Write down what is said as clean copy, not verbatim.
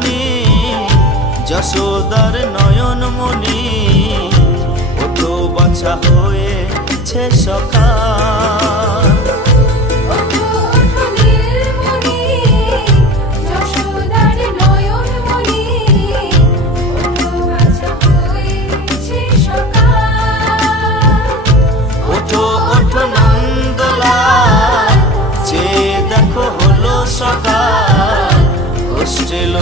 মণি যশোদার নয়ন মণি ওঠো বাছা হয়েছে সকাল। ওঠো ওঠো নন্দলাল চেয়ে দেখো হলো সকাল, হোস্টেল